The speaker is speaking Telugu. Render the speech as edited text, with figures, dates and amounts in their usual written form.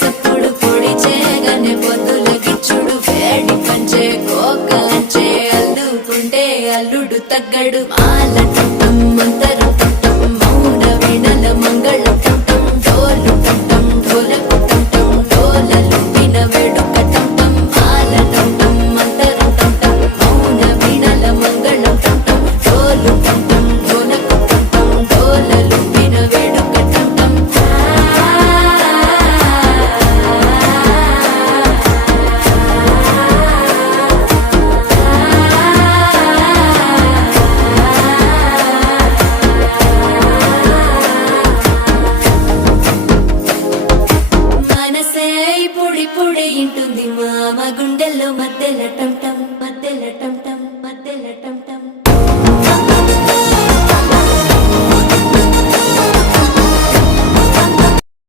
సప్పుడు పొడి చేయగానే పొద్దుల గిచ్చుడు వేడి పంచే కోకలంచే అల్లుకుంటే అల్లుడు తగ్గడు మాల టుంటం మంతరు టుంటం మౌన వీణల మంగళ టుంటం డోలు టుంటం ఢోలకు టుంటం డోలలు విన వేడుక టుంటం మాల టుంటం మంతరు టుంటం మౌన వీణల మంగళ టుంటం డోలు టుంటం ఢోలకు టుంటం డోలలు విన వేడుక టుంటం మనసే పొడి పొడి ఇంటుంది మామ గుండె